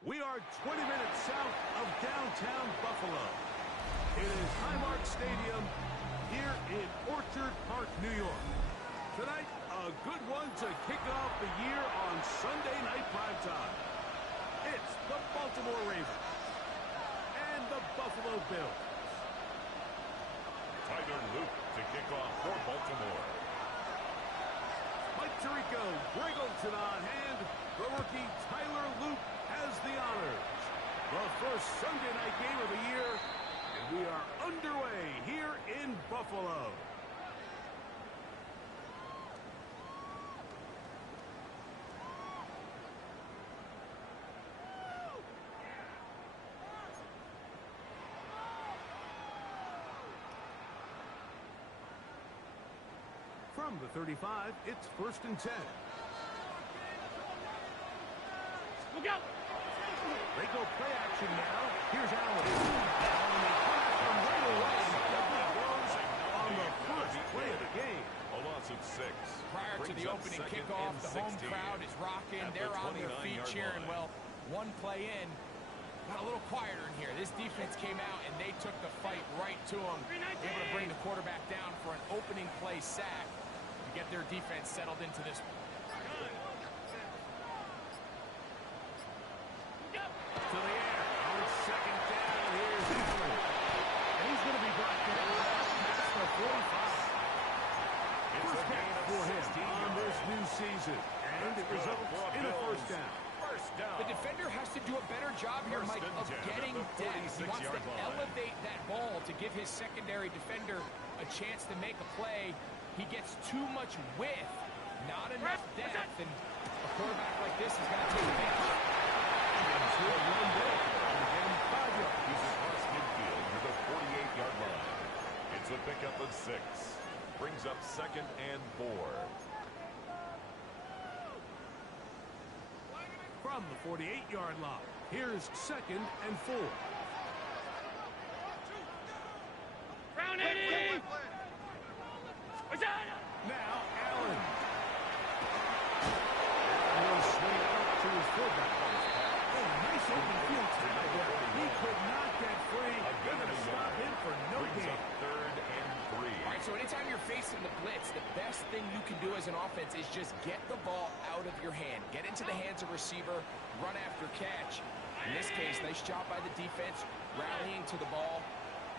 We are 20 minutes south of downtown Buffalo. It is Highmark Stadium here in Orchard Park, New York. Tonight, a good one to kick off the year on Sunday night primetime. It's the Baltimore Ravens and the Buffalo Bills. Tyler Luke to kick off for Baltimore. Mike Tirico, Greg Olson on hand. The rookie Tyler Luke has the honors. The first Sunday night game of the year, and we are underway here in Buffalo. From the 35, it's 1st and 10. Look out! They go play action now. Here's Allen. And they come from right away. He goes on the first play of the game. A loss of 6. Prior to the opening kickoff, the home crowd is rocking. They're on their feet cheering. Well, one play in, got a little quieter in here. This defense came out and they took the fight right to them. Able to bring the quarterback down for an opening play sack to get their defense settled into this. To the air. On 2nd down, here's Allen. And he's going to be brought down past the 45. First down for him on this new season. And it results in a first down. The defender has to do a better job here, Mike, of getting depth. He wants to elevate that ball to give his secondary defender a chance to make a play. He gets too much width, not enough depth, and a quarterback like this is going to take advantage. He's across midfield to the 48-yard line. It's a pickup of 6. Brings up 2nd and 4. From the 48-yard line, here's 2nd and 4. Round 80! Now Allen. And he'll swing out to his fullback. Oh, nice open field tackle there. He could not get free. They're going to stop him for no gain. 3rd and 3. All right, so anytime you're facing the blitz, the best thing you can do as an offense is just get the ball out of your hand. Get into the hands of receiver, run after catch. In this case, nice job by the defense, rallying to the ball.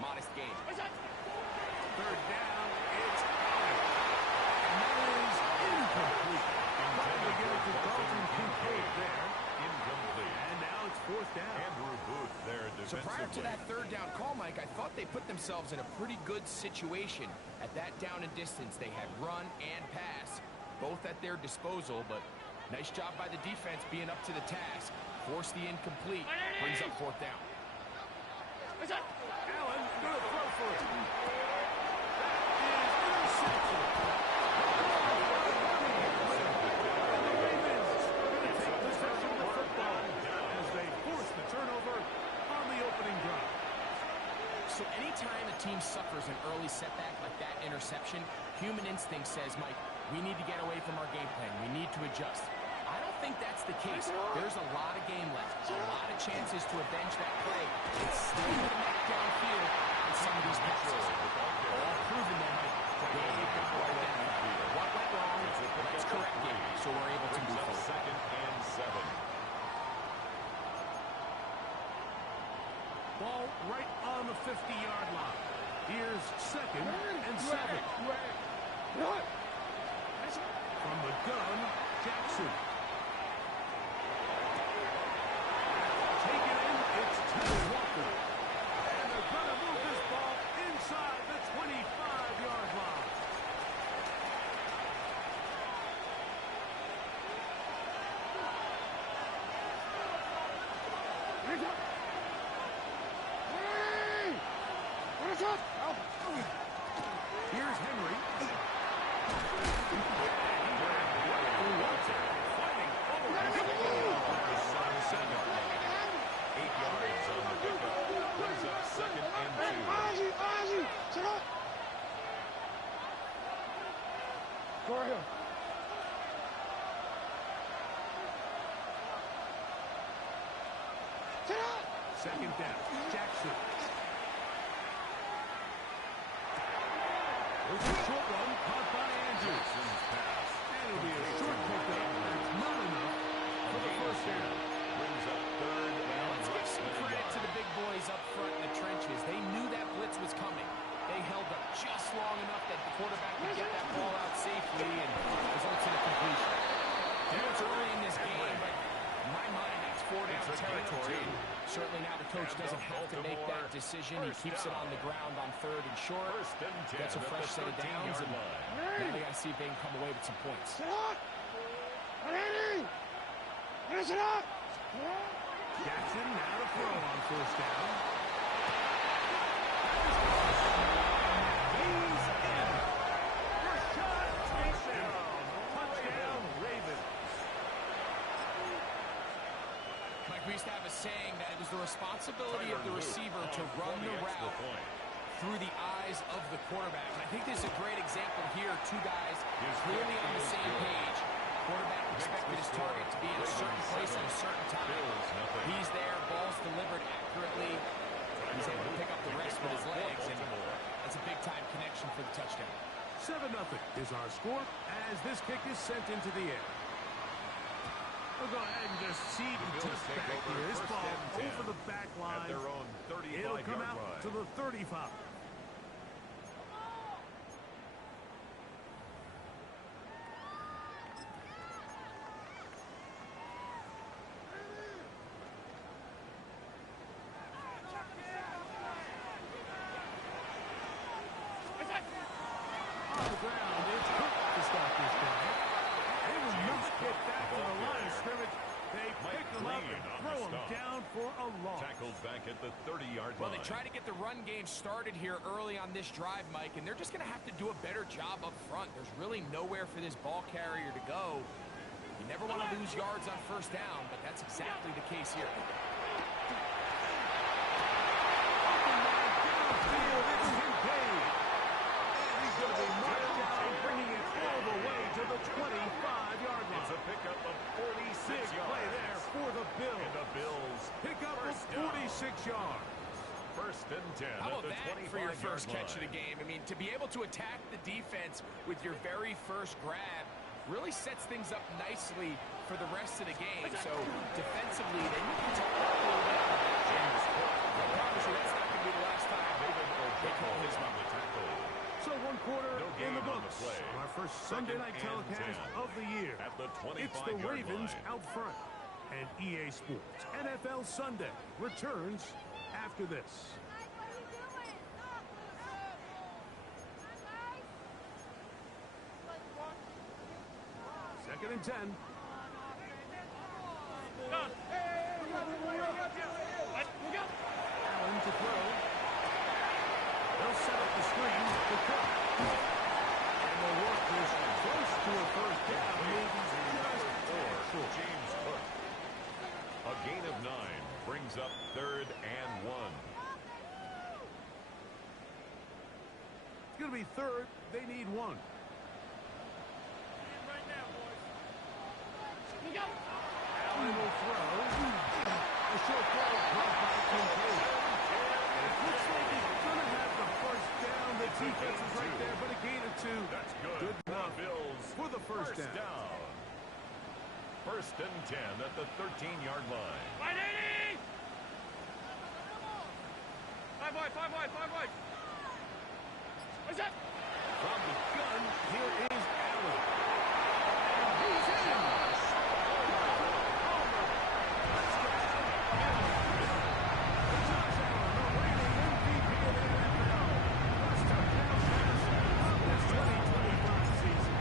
Modest gain. 3rd down, it's Allen. And that is incomplete. Trying to get it to Dalton Kincaid there. Incomplete. And now it's 4th down. Andrew Booth there So defensively. prior to that 3rd down call, Mike, I thought they put themselves in a pretty good situation. At that down and distance, they had run and pass, both at their disposal, but nice job by the defense being up to the task. Force the incomplete, brings up 4th down. Allen going to throw for it. That is interception. And the Ravens are going to take possession of the football as they force the turnover on the opening drive. So anytime a team suffers an early setback like that interception, human instinct says, Mike, we need to get away from our game plan. We need to adjust. I don't think that's the case. There's a lot of game left, a lot of chances to avenge that play. It's still going to make downfield on some of these passes. All proven there, Mike. They've got right there. What went wrong? Let's correct it so we're able to move forward. 2nd and 7. Ball right on the 50-yard line. Here's 2nd and 7. From the gun, Jackson. Taken in, it's Teddy Walker. And they're going to move this ball inside the 25-yard line. Here's Henry. Fighting over his 8 yards on the pickup. Brings up 2nd and 2. Go right here. Second down. Jackson. There's a short one caught by Andrews. And it'll be a short pickup. It's not enough for the first down. Brings up third down. Let's give some credit to the big boys up front in the trenches. They knew that blitz was coming. They held up just long enough that the quarterback could get that ball out safely and results in a completion. It's early in this game, but in my mind, that's 4 down territory. Certainly now the coach doesn't have to make that decision. He keeps it on the ground on 3rd and short. Gets a fresh set of downs, and now they got to see if they can come away with some points. Jackson now to throw on first down. He's in. Rashad touchdown. Touchdown, Ravens. Mike, we used to have a saying that it was the responsibility of the receiver to run the route through the eyes of the quarterback. And I think this is a great example here. Two guys clearly on the same page. Quarterback expected his target to be in a certain place at a certain time. He's there, ball's delivered accurately. He's able to pick up the rest with his legs, and that's a big-time connection for the touchdown. 7-0 is our score as this kick is sent into the air. We'll go ahead and just seed the test back here. This ball over the back line. It'll come out to the 35. On the ground, it's Cook to start this drive. They will not get back to the line of scrimmage. They pick them up and throw them down for a loss. Tackled back at the 30-yard line. Well, they try to get the run game started here early on this drive, Mike, and they're just going to have to do a better job up front. There's really nowhere for this ball carrier to go. You never want to lose yards on first down, but that's exactly the case here. Going to be marked down, bringing it all the way to the 25-yard line. It's a pickup of 46 Big yards. play there for the Bills. And the Bills pick up of 46 yards. First and 10 How at the about that for your 25-yard first catch of line. the game? I mean, to be able to attack the defense with your very first grab really sets things up nicely for the rest of the game. So defensively, they need to take that a little bit. I promise you that's not going to be the last time they call his number. So one quarter in the books on on our first Sunday night telecast of the year. At the It's the Ravens out front. And EA Sports NFL Sunday returns after this. Second and 10. Allen to throw. They'll set up the screen for Cook. And they'll work this close to a first down. Maybe just for James Cook. A gain of 9 brings up 3rd and 1. It's going to be 3rd. They need 1. Right now, boys. Look out. Allen will throw. A short throw brought by Kincaid. It looks like he's going to have the first down. The defense is right there, but a gain of 2. That's good. Good enough Bills for the first down. First and 10 at the 13-yard line. 580! 5 wide, 5 wide, 5 wide. What's that? From the gun, here is Allen. And he's in. Josh Allen, the reigning MVP of the NFL. First touchdown pass of this 2025 season.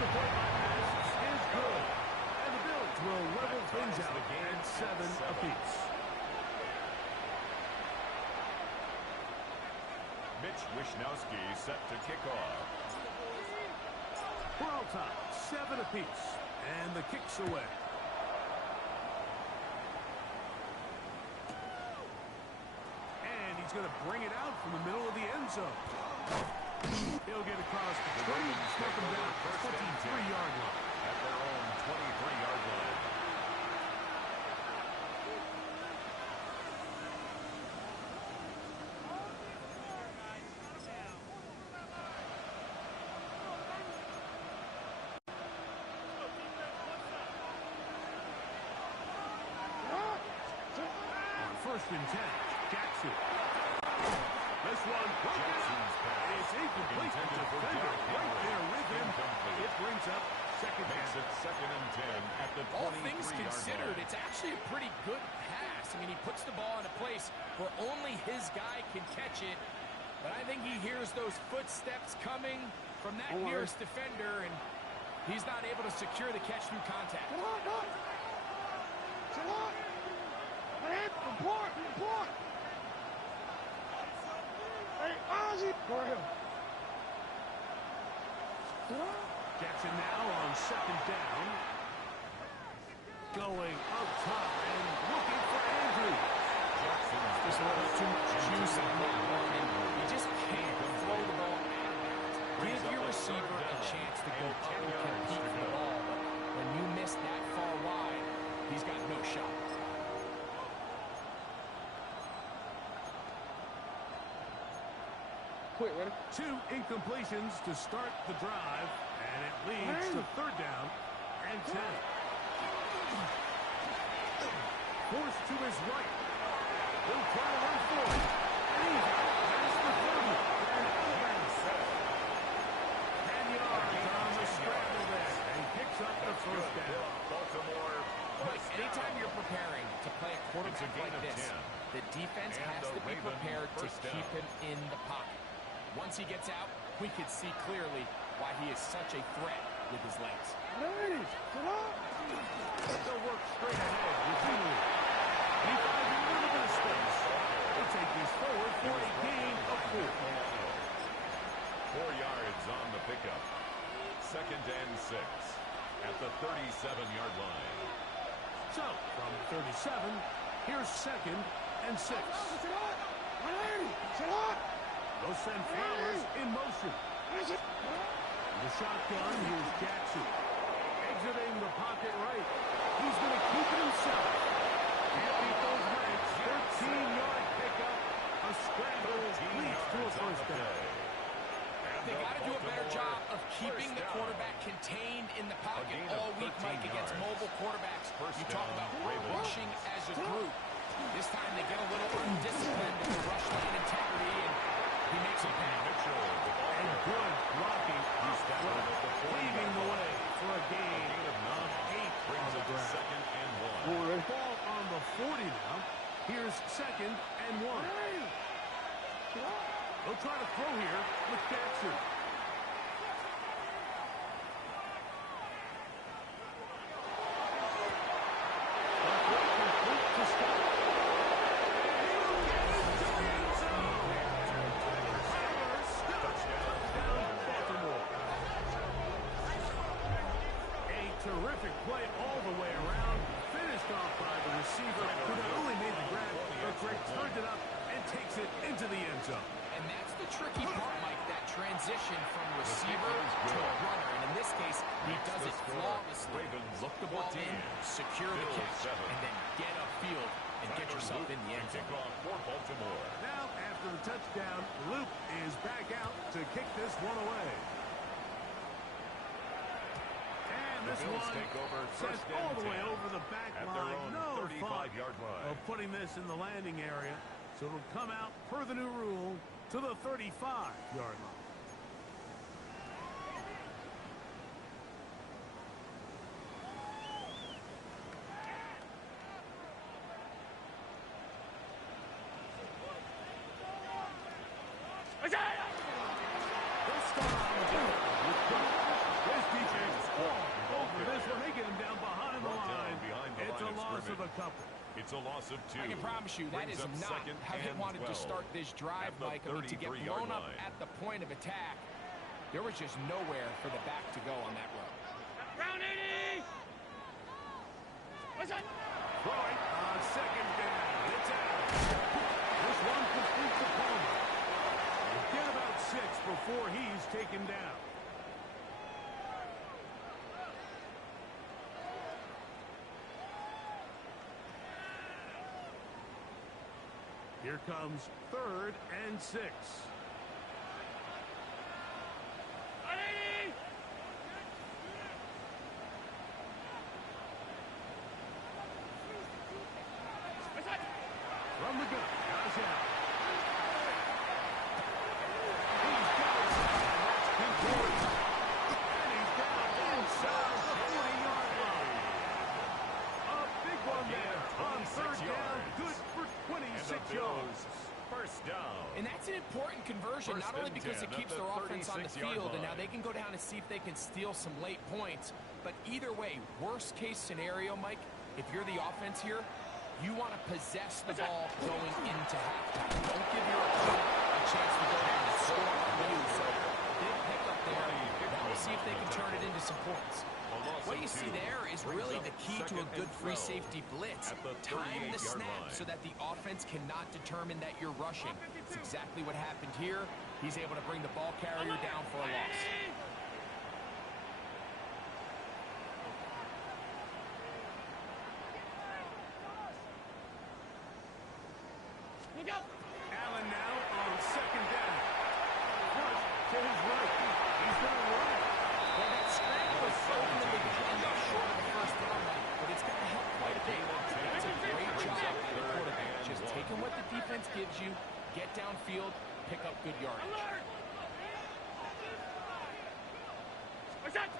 The point-by pass is good. And the Bills will level things out at 7 apiece. Mitch Wishnowsky set to kick off. We're all tied, 7 apiece, and the kick's away. And he's going to bring it out from the middle of the end zone. He'll get across the 20, step him down 23-yard line. At their own 23-yard line. On 1st and 10, Jackson. This one broken up. It's incomplete. The defender right there with him. It brings up second down. Makes it 2nd and 10 at the 23-yard line. All things considered, it's actually a pretty good pass. I mean, he puts the ball in a place where only his guy can catch it. But I think he hears those footsteps coming from that nearest defender, and he's not able to secure the catch through contact. Hey, Ozzy! Go ahead. Jackson now on 2nd down. Going up top and looking for Andrews. Just a little too much juice on that one, and you just can't throw the ball out of bounds. Give your receiver a chance to go up and compete for the ball, but when you miss that far wide, he's got no shot. Quick, ready? 2 incompletions to start the drive, and it leads to 3rd down and 10. Forced to his right. He'll try to run for it. And he's out past the 30. And yards on the scramble there. And picks up the 1st down. Baltimore. Mike, anytime you're preparing to play a quarterback like this, the defense has to be prepared to keep him in the pocket. Once he gets out, we can see clearly why he is such a threat with his legs. They'll work straight ahead routinely. He finds a little bit of space. He'll take this forward for a gain of 4. 4 yards on the pickup. 2nd and 6 at the 37-yard line. So, from 37, here's 2nd and 6. They'll send Flowers in motion. The shotgun, here's Jackson. Exiting the pocket right. He's going to keep it himself. Can't beat those ranks. 13-yard pickup. A scramble leads to a 1st down. They got to do a better job of keeping the quarterback contained in the pocket all week, Mike, against mobile quarterbacks. You talk about rushing as a group. This time they get a little undisciplined with the rush line integrity, and he makes a pay. And good blocking. Leading the way for a gain of 8 brings it to 2nd and 1. Ball on the 40 now. Here's 2nd and 1. They'll try to throw here with Jackson. Complete to stop. Terrific play all the way around. Finished off by the receiver, who not only made the grab, but Greg turned it up and takes it into the end zone. And that's the tricky part, Mike, that transition from receiver to a runner. And in this case, he does it flawlessly. Look the ball in, secure the catch, and then get upfield and get yourself in the end zone. For Baltimore. Now, after the touchdown, Luke is back out to kick this one away. And this one sent all the way over the back line. No thought of putting this in the landing area. So it'll come out, per the new rule, to the 35-yard line. They'll start on the field with Cook. His defense over this one. They get him down behind the line. It's a loss of a couple. It's a loss of 2. I can promise you that is not how they wanted to start this drive, Mike. I mean, to get blown up at the point of attack, there was just nowhere for the back to go on that run. Round 80! What's that? Throwing on 2nd down. It's out. This one completes the Palmer. Get about 6 before he's taken down. Here comes 3rd and 6. Ready? From the gun, guys out. He's got it. That's complete. And he's down inside the 40-yard line. A big one there on 3rd down. Good for 26 yards. First down. And that's an important conversion, not only because it keeps their offense on the field, and now they can go down and see if they can steal some late points. But either way, worst case scenario, Mike, if you're the offense here, you want to possess the ball going into halftime. Don't give your opponent a chance to go down and score on you. So big pickup there. Now we'll see if they can turn it into some points. What you see there is really the key to a good free safety blitz. Time the snap so that the offense cannot determine that you're rushing. It's exactly what happened here. He's able to bring the ball carrier down for a loss. Allen now on 2nd down. Rush to his right. He's going to run it. Well, that scramble is ultimately going to end up short of the first down, but it's going to help quite a bit. It's a great job by the quarterback. Just taking what the defense gives you, get downfield, pick up good yardage. What's that?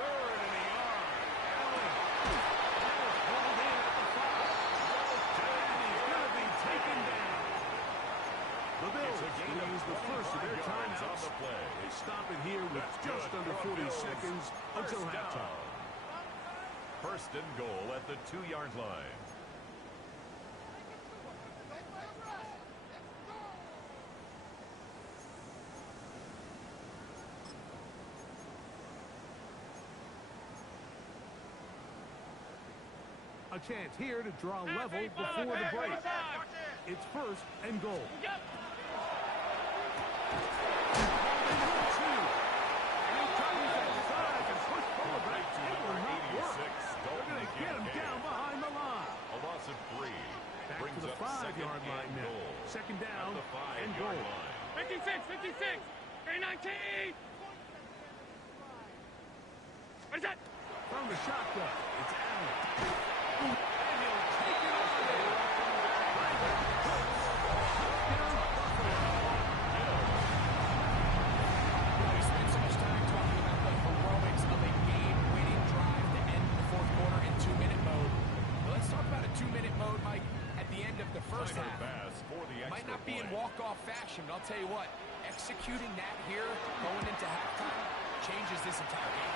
3rd and a yard. Allen. That was pulled in at the 5. And he's going to be taken down. The Bills use the first of their timeouts. They stop it here with just under 40 seconds until halftime. First and goal at the 2-yard line. A chance here to draw level before the break. It's 1st and goal. Get him down behind the line. A loss of 3. Back Brings to the up 5-yard line now. goal. 2nd down At the and 5-yard goal. line. 56, 56, K19. What is that? From the shotgun, it's Allen. And he'll take it on there. Touchdown, Buffalo. We spent so much time talking about the heroics of a game-winning drive to end the 4th quarter in 2-minute mode. Well, let's talk about a 2-minute mode, Mike, at the end of the first half. Might not be in walk-off fashion, but I'll tell you what, executing that here, going into halftime, changes this entire game.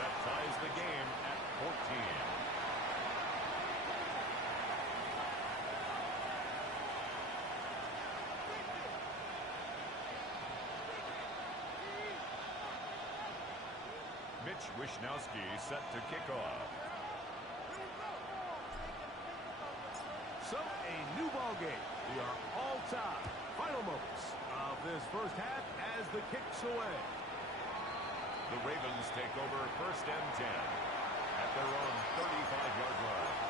That ties the game at 14. Mitch Wishnowsky set to kick off. So, a new ball game. We are all tied. Final moments of this first half as the kick's away. The Ravens take over 1st and 10 at their own 35-yard line.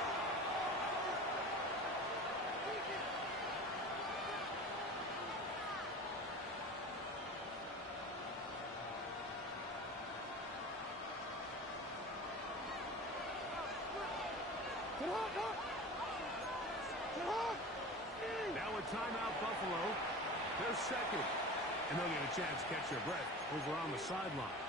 Now a timeout, Buffalo. They're 2nd. And they'll get a chance to catch their breath over on the sideline.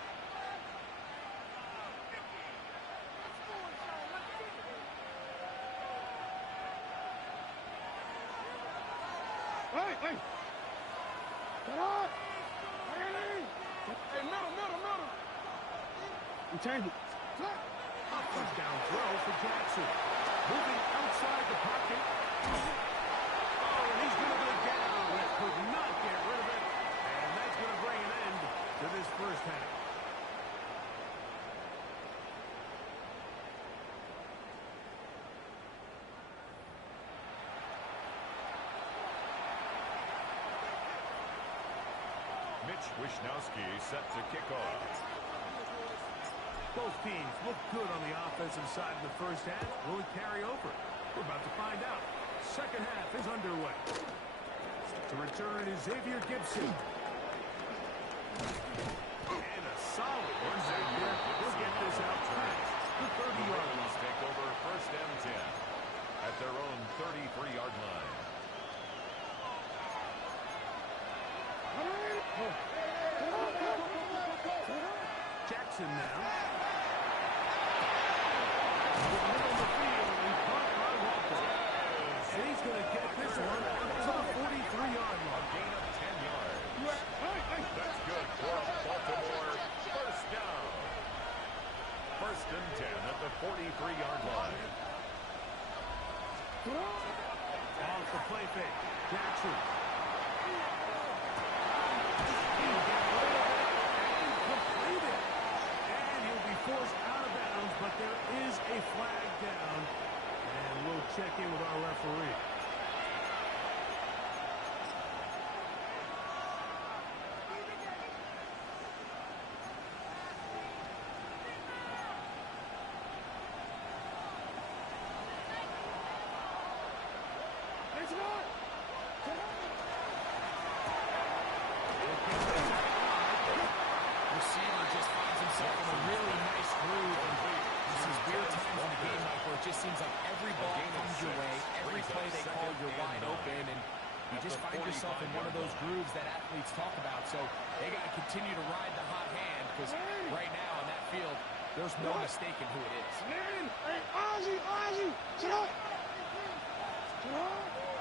Hey! Get up! Hey, middle! You change it. A touchdown throw for Jackson. Moving outside the pocket. Oh, and he's going to go down. That could not get rid of it. And that's going to bring an end to this first half. Mitch Wishnowsky set to kick off. Both teams look good on the offensive side of the first half. Will it carry over? We're about to find out. Second half is underway. To return is Xavier Gibson. And a solid one back there. We'll get this out past the 30-yard line. Take over first and 10 at their own 33-yard line. Jackson now. Middle of the field and caught by Walker. And he's going to get this one to the 43-yard line. Gain of 10 yards. That's good for a Baltimore first down. First and 10 at the 43-yard line. Off the play fake. Jackson. Completed. And he'll be forced out of bounds, but there is a flag down. And we'll check in with our referee. Receiver just finds himself in a really nice groove. And this is weird times in the game, Mike, where it just seems like every ball comes your way, every play they call, you're wide open, and you just find yourself in one of those grooves that athletes talk about. So they got to continue to ride the hot hand, because right now on that field, there's no mistaking who it is.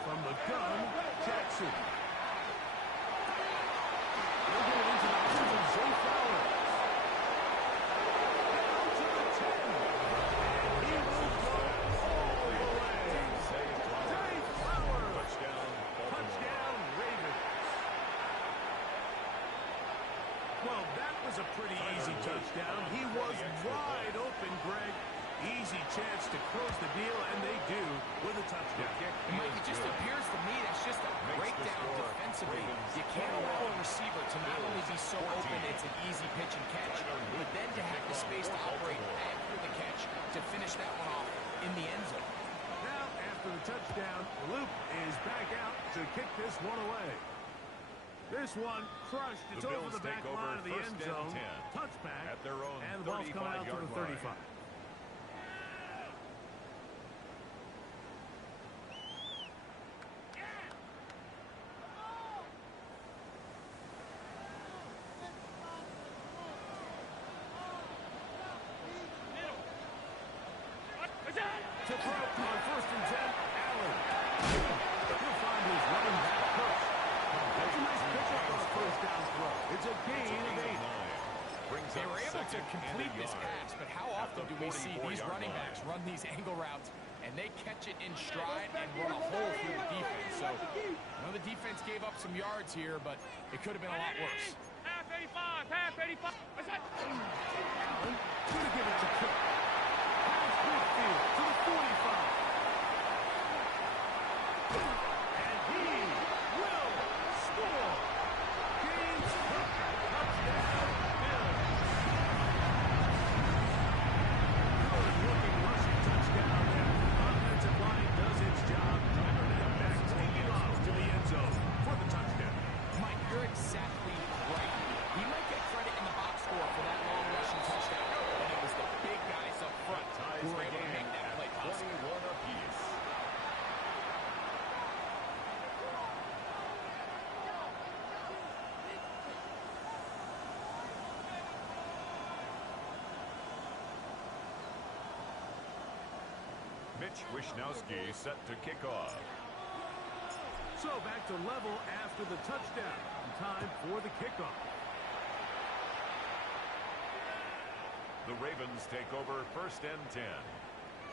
From the gun, Jackson. We're going into the hands of Zay Flowers. Down to the 10. And he will go all the way. Zay Flowers. Touchdown, Ravens. Well, that was a pretty easy touchdown. He was wide open, Greg. Easy chance to close the deal, and they do with a touchdown. And Mike, it just appears to me that's just a breakdown defensively. You can't allow a receiver to not only be so open it's an easy pitch and catch, but then to have the space to operate after the catch to finish that one off in the end zone. Now, after the touchdown, Luke is back out to kick this one away. This one crushed. It's over the back line of the end zone. Touchback. At their own and the ball's coming out to the 35. To throw on first and 10, Allen. He'll find his running back coach. That's a nice pickup on a first down throw. It's a gain of 8. They were able to complete this pass, but how often do we see these running backs run these angle routes and they catch it in stride and run a hole through the defense? So I know the defense gave up some yards here, but it could have been a lot worse. Half 85, half 85. Allen going to give it to Cook. Pass midfield to the 45. And he will score. James Cook, touchdown, Bills. Good-looking rushing touchdown there. Offensive line does its job, driving it back, taking off to the end zone for the touchdown. Mike, you're exactly right. He might get credit in the box score for that long rushing touchdown, but it was the big guys up front who were able to make that play possible. 21 apiece. Mitch Wishnowsky set to kick off. So back to level after the touchdown. Time for the kickoff. The Ravens take over first and 10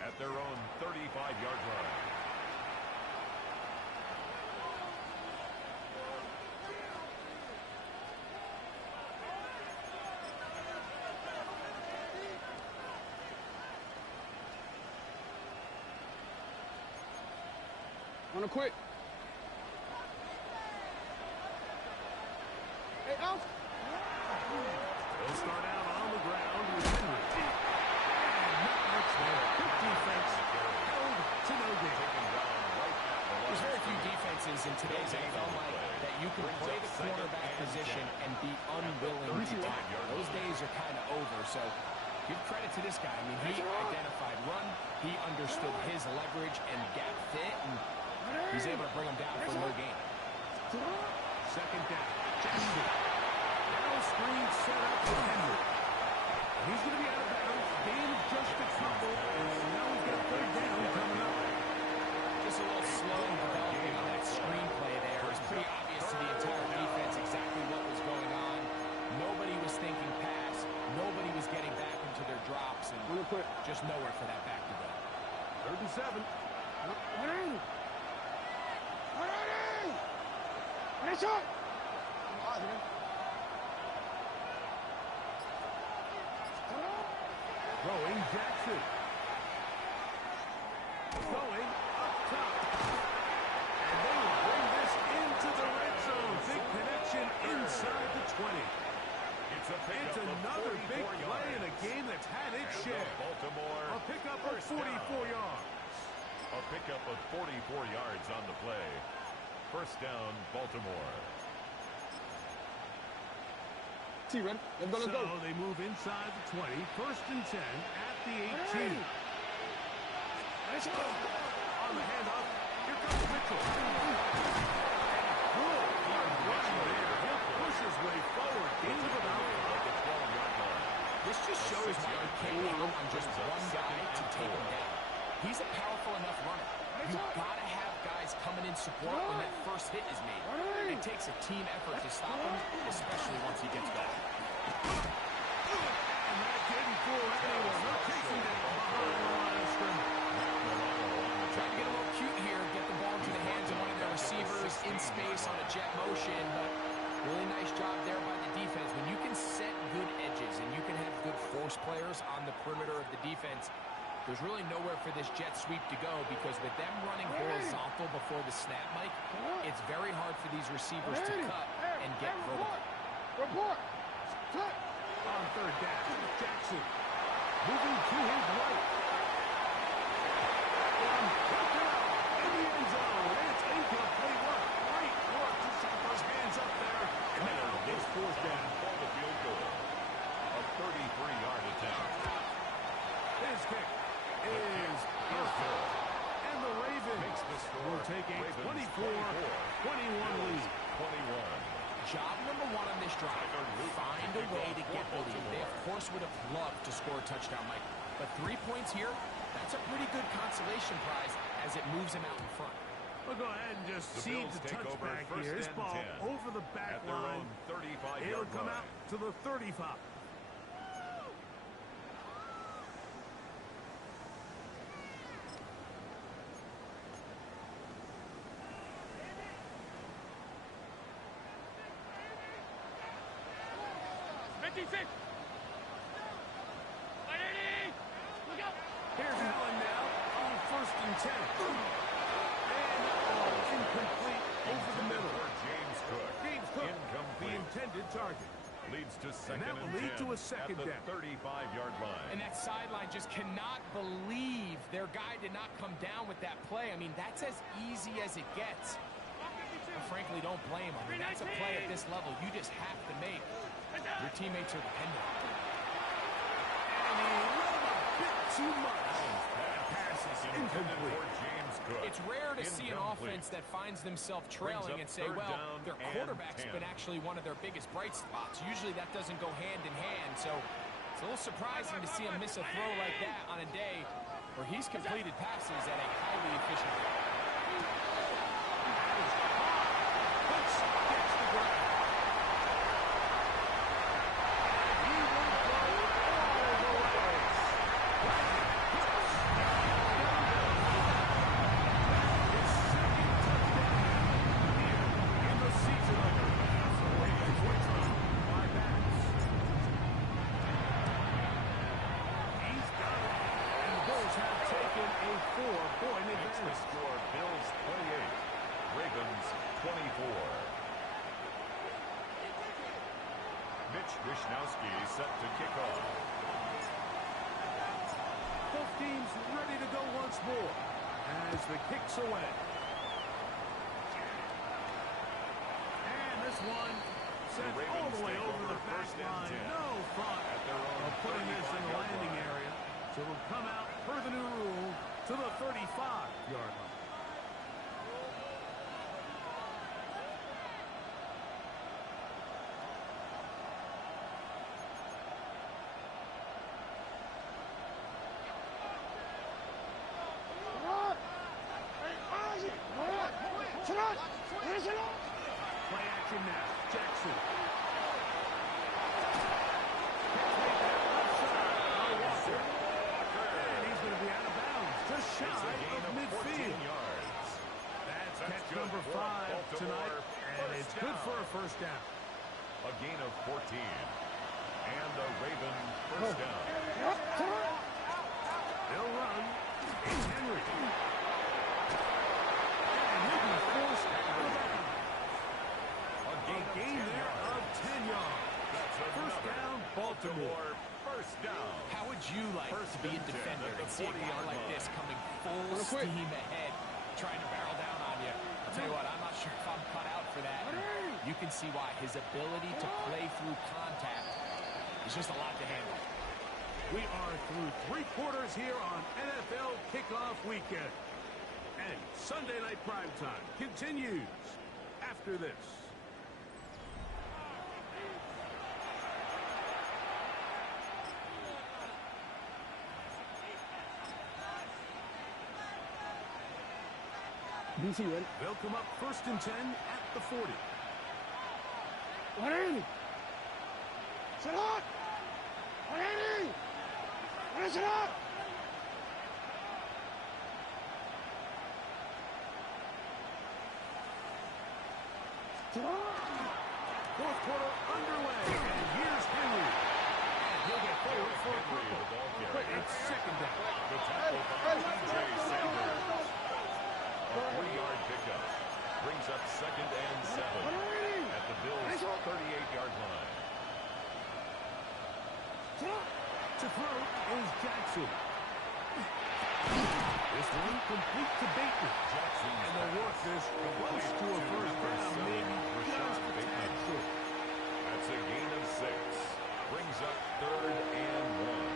at their own 35-yard line. Wanna quit? Hey, out! They'll start out on the ground with Henry. And not much there. Good defense. Held to no gain. today's NFL, Mike, that you can play the quarterback position and be unwilling to tackle. Those days are kind of over, so give credit to this guy. I mean, he identified run, he understood his leverage and gap fit, and he's able to bring him down for no gain. Second down. Jackson. Now screen set up for Henry. He's going to be out of bounds. Gain of just a couple. And now he's got third down coming up. Just a little slow developing on that screenplay there. It's pretty obvious to the entire defense exactly what was going on. Nobody was thinking pass. Nobody was getting back into their drops. And just nowhere for that back to go. 3rd and 7. Throwing Jackson. Going up top. And they will bring this into the red zone. Big connection inside the 20. It's another big play in a game that's had its share. A pickup of 44 yards. A pickup of 44 yards on the play. First down, Baltimore. Let's go. So they move inside the 20. 1st and 10 at the 18. On the handoff. Here comes Mitchell. Good running there. He'll push his way forward into the mountain. This just shows why you can't count on just one guy to take him down. He's a powerful enough runner. You've got to have guys coming in support when that first hit is made. It takes a team effort to stop him, especially once he gets going. And that didn't fool anyone. They're chasing down behind the line of scrimmage. Trying to get a little cute here, get the ball into the hands of one of their receivers in space on a jet motion, but really nice job there by the defense. When you can set good edges and you can have good force players on the perimeter of the defense, there's really nowhere for this jet sweep to go because with them running horizontal before the snap, Mike, it's very hard for these receivers to cut and get vertical. On 3rd down, Jackson moving to his right. And knocked it out in the end zone. It's incomplete work. Great work to set those hands up there. And now it's 4th down. For the field goal. A 33-yard attempt. His kick is good. And the Ravens will take a 24-21 lead. 21. Job number 1 on this drive, find a way to get the lead. They, of course, would have loved to score a touchdown, Mike. But 3 points here, that's a pretty good consolation prize as it moves them out in front. We'll go ahead and just cede the touchback here. This ball over the back line. It'll come out to the 35. Here's Allen now on 1st and 10. And that ball incomplete over the middle. James Cook. The intended target. Leads to And that will lead to a second down. at the 35-yard line. And that sideline just cannot believe their guy did not come down with that play. I mean, that's as easy as it gets. I frankly don't blame him. I mean, that's a play at this level you just have to make. Your teammates are dependent on it. And he ran a bit too much. Pass is incomplete. It's rare to see an offense that finds themselves trailing and say, well, their quarterback's been actually one of their biggest bright spots. Usually that doesn't go hand in hand, so it's a little surprising to see him miss a throw like that on a day where he's completed passes at a highly efficient rate. Hooks gets the grab. He will go all the way. Wishnowski set to kick off. Both teams ready to go once more as the kick's away. one sent all the way over the back line. No thought of putting this in the landing area. So we'll come out, per the new rule, to the 35-yard line. Play action now. Jackson. And he's going to be out of bounds. Just shy of midfield. That's catch number 5 tonight. And it's good for a first down. A gain of 14. And a Raven first down. They'll run. It's Henry. And he'll be forced out of bounds. A gain there of 10 yards. First down, Baltimore. First down. How would you like to be a defender and see a guy like this coming full steam ahead, trying to barrel down on you? I'll tell you what, I'm not sure if I'm cut out for that. You can see why. His ability to play through contact is just a lot to handle. We are through 3 quarters here on NFL Kickoff Weekend. And Sunday Night Primetime continues after this. DC ready. They'll come up 1st and 10 at the 40. 180. Set up. 180. Finish it up. Fourth quarter underway. And here's Henry. And he'll get forward for a couple. But it's 2nd down. The tackle by T.J. Sanders. A 3-yard pickup. Brings up 2nd and 7 at the Bills' 38-yard line. To throw is Jackson. This one complete to Bateman. Jackson And they'll work this close to a first down, maybe just a tad short. That's a gain of 6. Brings up 3rd and 1.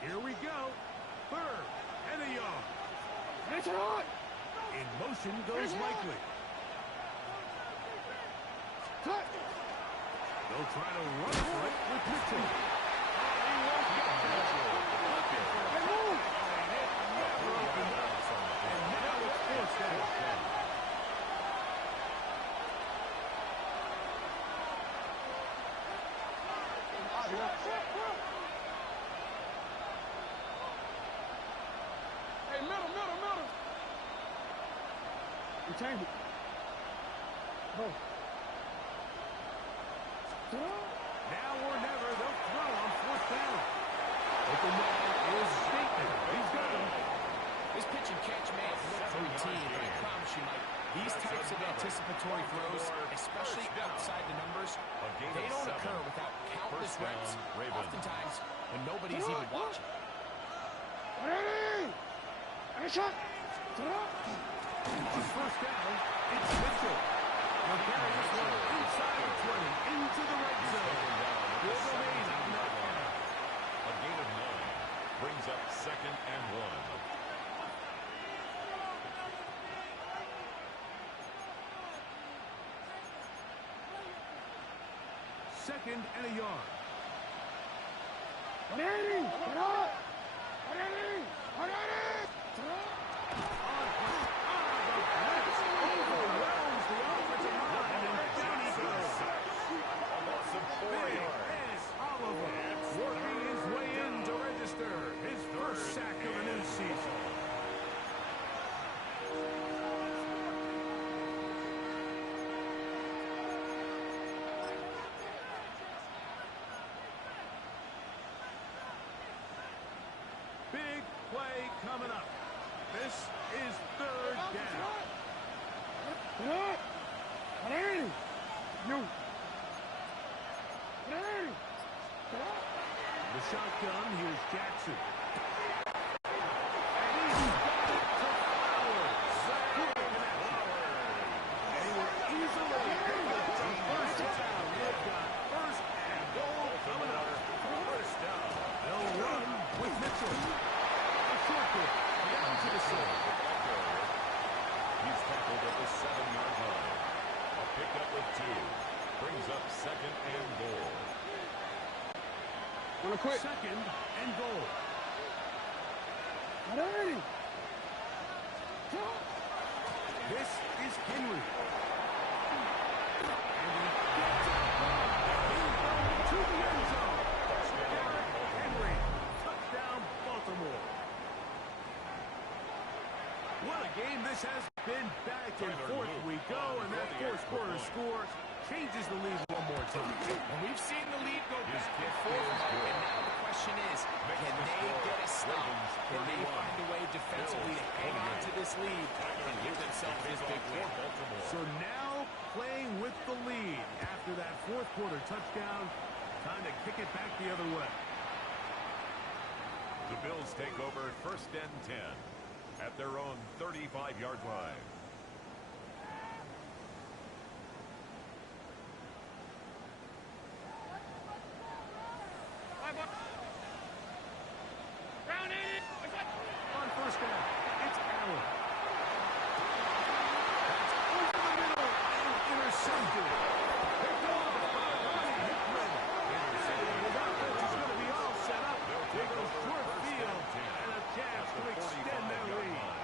Here we go. 3rd and a yard. Finish it on. In motion goes Likely. Cut. They'll try to run for it with Mitchell. Hey, move. And now it's forced down. Hey, middle. Retain it. Oh. Now or never, they'll throw on 4th down. Open man is Bateman. He's got him. This pitch and catch may have looked routine, but I promise you, Mike, these types of anticipatory throws, especially outside the numbers, they don't occur without countless reps, oftentimes when nobody's even watching. Ready. Finish it. On 1st down, it's Mitchell. They'll carry this one inside the 20, into the red zone. Will remain on that down. A gain of 9. Brings up 2nd and 1. Second and a yard. 180. Get up. 180. 180. Overwhelms the offensive line, and down he goes. Big Ed Oliver working his way in to register his first sack of the new season. Big play coming up. This is 3rd down. Get up. 180. You. 180. The shotgun, here's Jackson. And he's got it to Flowers. They were easily able to first down. They've got first and goal coming up. First down. They'll run with Mitchell. A short kick down to the side. He's tackled at the 7-yard line. A pickup of 2. Brings up second and goal. Wanna quit? Second and goal. Ready. This is Henry. And he gets it to the end zone. Henry, touchdown Baltimore. What a game this has been. Back and forth we go, and that fourth-quarter score changes the lead one more time. And we've seen the lead go back and forth, and now the question is, can they get a stop? Can they find a way defensively to hang on to this lead and give themselves this big win? So now playing with the lead after that fourth-quarter touchdown, time to kick it back the other way. The Bills take over first and 10 at their own 35-yard line. On first down, it's Allen. That's over the middle and intercepted. Picked off by Hickman. His offense is going to be all set up. They go short field and a chance to extend their lead.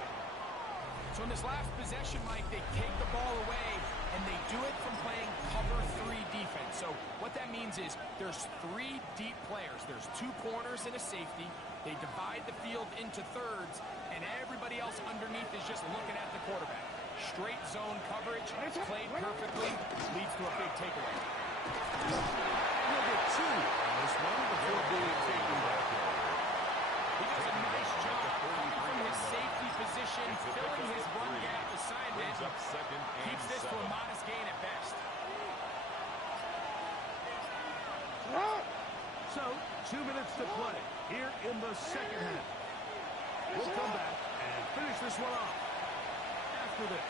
So in this last possession, Mike, they take the ball away, and they do it from playing cover 3 defense. So what that means is there's 3 deep players. There's 2 corners and a safety. They divide the field into thirds, and everybody else underneath is just looking at the quarterback. Straight zone coverage, played perfectly, leads to a big takeaway. He'll get 2 on this one before being taken back. He does a nice job coming from his safety position, filling his run gap assignment. Keeps this to a modest gain at best. So, 2 minutes to play here in the second half. We'll come back and finish this one off after this.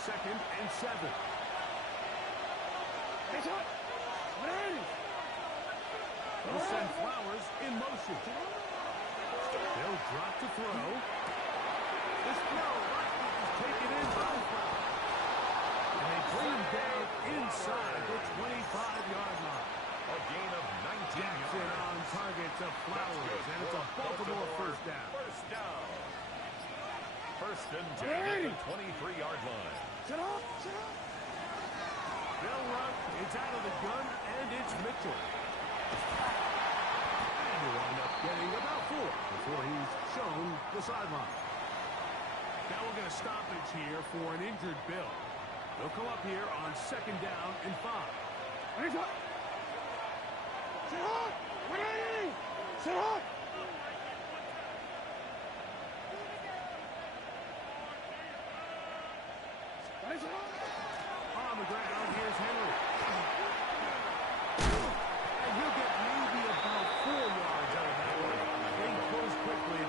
Second and 7. They'll send Flowers in motion. They'll drop to throw. This throw is taken in by Flowers. And they bring him down inside the 25-yard line. A gain of 19 Jackson yards. on target to Flowers, and it's a Baltimore first down. First down. First and 10 at the 23-yard line. Sit up. Sit up. They'll run. It's out of the gun, and it's Mitchell. And he'll wind up getting about 4 before he's shown the sideline. Now we're going to stoppage here for an injured Bill. They'll come up here on second down and 5. Sit up. Ready. Sit up. On the ground, here's Henry. And he'll get maybe about 4 yards out of that one. They close quickly.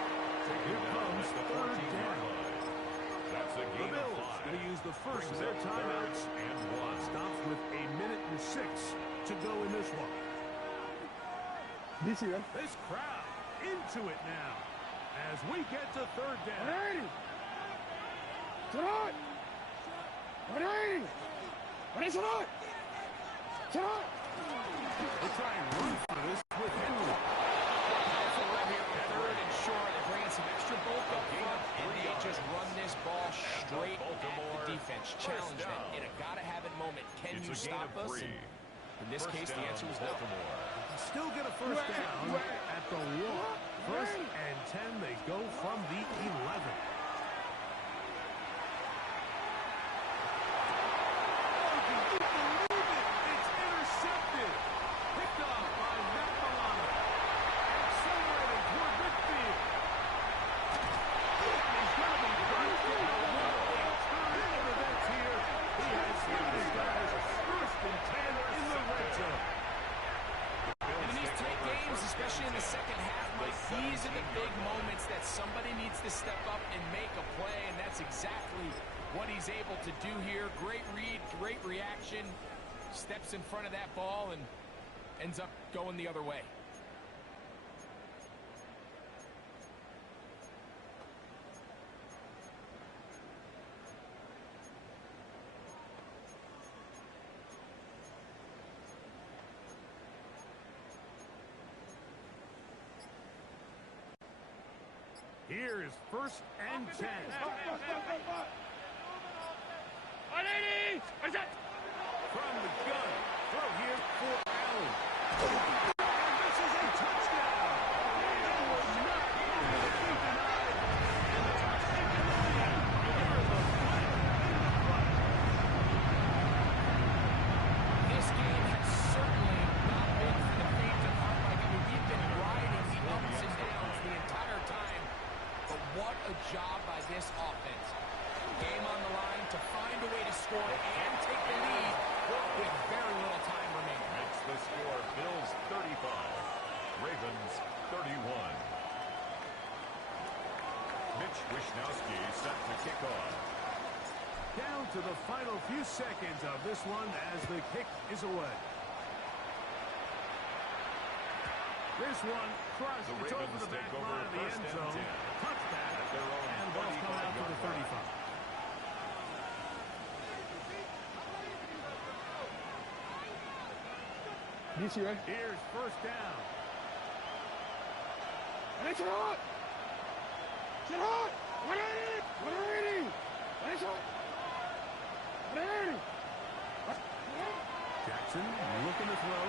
Here comes third down. That's a The gain of Bills 5. going to use the first of their timeouts. And 1. Stops with 1:06 to go in this one. This here. This crowd into it now as we get to third down. Ready. Sit up. Ready. Ready. Sit up. Sit up. We'll try and run for this with Henry. Also right here on third and short, they're bringing some extra bulk up front, and they just run this ball straight at the defense. Challenge them in a gotta-have-it moment. Can you stop us? And in this case, the answer was no. Still get a first down at the 1. First and 10, they go from the 11. It's intercepted. Picked off by Matt Milano. Accelerating toward midfield. He's going to be right down. Turn of events here. He has given his guys first and 10 in the red zone. And an teams, especially in the second half, Mike, these are the big moments that somebody needs to step up and make a play, and that's exactly what he's able to do here. Great read, great reaction, steps in front of that ball and ends up going the other way. Here is 1st and 10. 180! Is that? From the gun, throw here for Allen. And this is a touchdown. They were not able to keep denied. And they are taking the lead here in the final in the clutch. This game has certainly not been for the faint of heart, Mike. I mean, we've been riding the ups and downs the entire time. But what a job by this offense. Game on the line to find a way to score and take the lead with very little time remaining. Makes the score Bills 35, Ravens 31. Mitch Wishnowsky set to kick off. Down to the final few seconds of this one as the kick is away. This one crushed. The It's over Ravens the back take over line of the 1st end and zone. 10. Touchback. At their own And ball's coming out to the 35-yard 35. line. DC, right? Here's 1st down. Ready, sit hot! Sit hot! 180! 180! Ready, sit hot! 180! Jackson looking to throw.